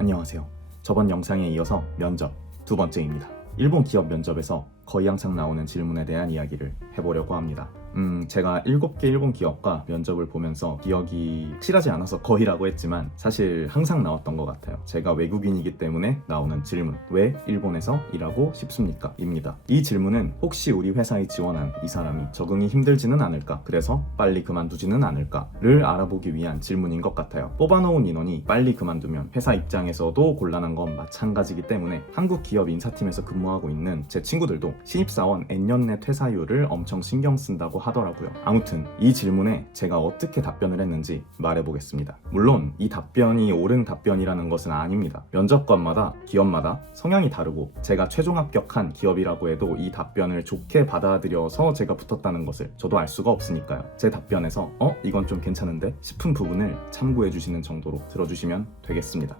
안녕하세요. 저번 영상에 이어서 면접 두 번째입니다. 일본 기업 면접에서 거의 항상 나오는 질문에 대한 이야기를 해보려고 합니다. 제가 7개 일본 기업과 면접을 보면서 기억이 확실하지 않아서 거의라고 했지만 사실 항상 나왔던 것 같아요. 제가 외국인이기 때문에 나오는 질문, 왜 일본에서 일하고 싶습니까? 입니다. 이 질문은 혹시 우리 회사에 지원한 이 사람이 적응이 힘들지는 않을까, 그래서 빨리 그만두지는 않을까를 알아보기 위한 질문인 것 같아요. 뽑아놓은 인원이 빨리 그만두면 회사 입장에서도 곤란한 건 마찬가지이기 때문에 한국 기업 인사팀에서 근무하고 있는 제 친구들도 신입사원 N년 내 퇴사율을 엄청 신경 쓴다고 하더라고요. 아무튼 이 질문에 제가 어떻게 답변을 했는지 말해보겠습니다. 물론 이 답변이 옳은 답변이라는 것은 아닙니다. 면접관마다 기업마다 성향이 다르고 제가 최종 합격한 기업이라고 해도 이 답변을 좋게 받아들여서 제가 붙었다는 것을 저도 알 수가 없으니까요. 제 답변에서 이건 좀 괜찮은데 싶은 부분을 참고해 주시는 정도로 들어주시면 되겠습니다.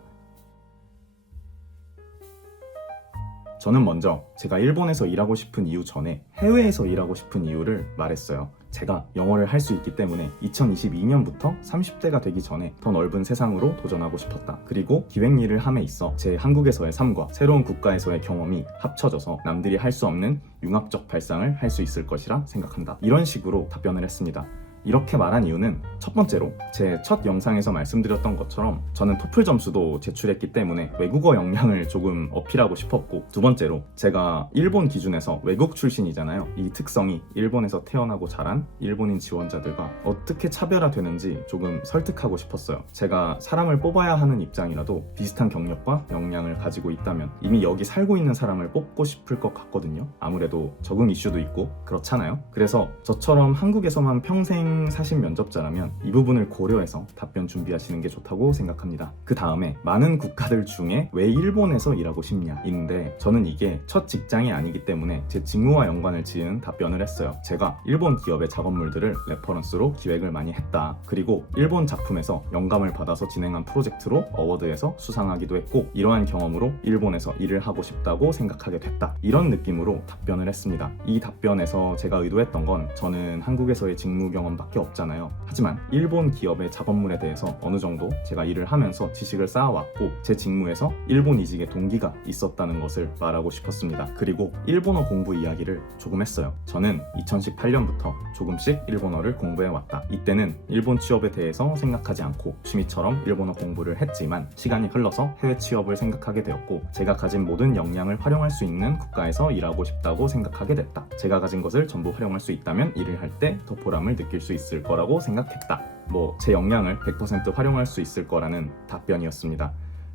저는 먼저 제가 일본에서 일하고 싶은 이유 전에 해외에서 일하고 싶은 이유를 말했어요. 제가 영어를 할 수 있기 때문에 2022년부터 30대가 되기 전에 더 넓은 세상으로 도전하고 싶었다. 그리고 기획 일을 함에 있어 제 한국에서의 삶과 새로운 국가에서의 경험이 합쳐져서 남들이 할 수 없는 융합적 발상을 할 수 있을 것이라 생각한다. 이런 식으로 답변을 했습니다. 이렇게 말한 이유는 첫 번째로 제 첫 영상에서 말씀드렸던 것처럼 저는 토플 점수도 제출했기 때문에 외국어 역량을 조금 어필하고 싶었고, 두 번째로 제가 일본 기준에서 외국 출신이잖아요. 이 특성이 일본에서 태어나고 자란 일본인 지원자들과 어떻게 차별화되는지 조금 설득하고 싶었어요. 제가 사람을 뽑아야 하는 입장이라도 비슷한 경력과 역량을 가지고 있다면 이미 여기 살고 있는 사람을 뽑고 싶을 것 같거든요. 아무래도 적응 이슈도 있고 그렇잖아요. 그래서 저처럼 한국에서만 평생 사신 면접자라면 이 부분을 고려해서 답변 준비하시는 게 좋다고 생각합니다. 그 다음에 많은 국가들 중에 왜 일본에서 일하고 싶냐 인데, 저는 이게 첫 직장이 아니기 때문에 제 직무와 연관을 지은 답변을 했어요. 제가 일본 기업의 작업물들을 레퍼런스로 기획을 많이 했다. 그리고 일본 작품에서 영감을 받아서 진행한 프로젝트로 어워드에서 수상하기도 했고, 이러한 경험으로 일본에서 일을 하고 싶다고 생각하게 됐다. 이런 느낌으로 답변을 했습니다. 이 답변에서 제가 의도했던 건 저는 한국에서의 직무 경험 밖에 없잖아요. 하지만 일본 기업의 작업물에 대해서 어느 정도 제가 일을 하면서 지식을 쌓아왔고, 제 직무에서 일본 이직의 동기가 있었다는 것을 말하고 싶었습니다. 그리고 일본어 공부 이야기를 조금 했어요. 저는 2018년부터 조금씩 일본어를 공부해왔다. 이때는 일본 취업에 대해서 생각하지 않고 취미처럼 일본어 공부를 했지만 시간이 흘러서 해외 취업을 생각하게 되었고, 제가 가진 모든 역량을 활용할 수 있는 국가에서 일하고 싶다고 생각하게 됐다. 제가 가진 것을 전부 활용할 수 있다면 일을 할 때 더 보람을 느낄 수 있을 거라고 생각했다. 제 역량을 100% 활용할 수 있을 거라는 답변이었습니다.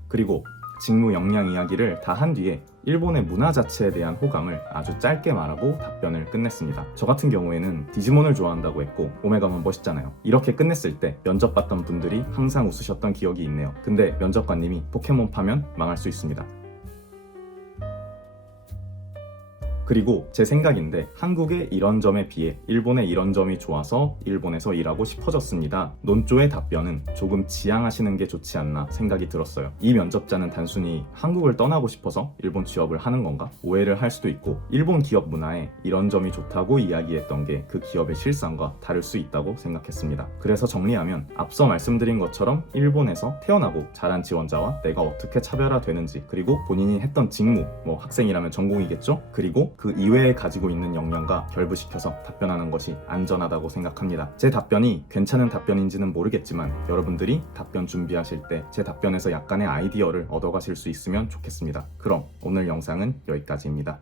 그리고 직무 역량 이야기를 다 한 뒤에 일본의 문화 자체에 대한 호감을 아주 짧게 말하고 답변을 끝냈습니다. 저 같은 경우에는 디지몬을 좋아한다고 했고 오메가몬 멋있잖아요. 이렇게 끝냈을 때 면접 봤던 분들이 항상 웃으셨던 기억이 있네요. 근데 면접관님이 포켓몬 파면 망할 수 있습니다. 그리고 제 생각인데 한국의 이런 점에 비해 일본의 이런 점이 좋아서 일본에서 일하고 싶어졌습니다. 논조의 답변은 조금 지양하시는 게 좋지 않나 생각이 들었어요. 이 면접자는 단순히 한국을 떠나고 싶어서 일본 취업을 하는 건가? 오해를 할 수도 있고, 일본 기업 문화에 이런 점이 좋다고 이야기했던 게 그 기업의 실상과 다를 수 있다고 생각했습니다. 그래서 정리하면 앞서 말씀드린 것처럼 일본에서 태어나고 자란 지원자와 내가 어떻게 차별화되는지, 그리고 본인이 했던 직무, 학생이라면 전공이겠죠? 그리고 그 이외에 가지고 있는 역량과 결부시켜서 답변하는 것이 안전하다고 생각합니다. 제 답변이 괜찮은 답변인지는 모르겠지만 여러분들이 답변 준비하실 때 제 답변에서 약간의 아이디어를 얻어가실 수 있으면 좋겠습니다. 그럼 오늘 영상은 여기까지입니다.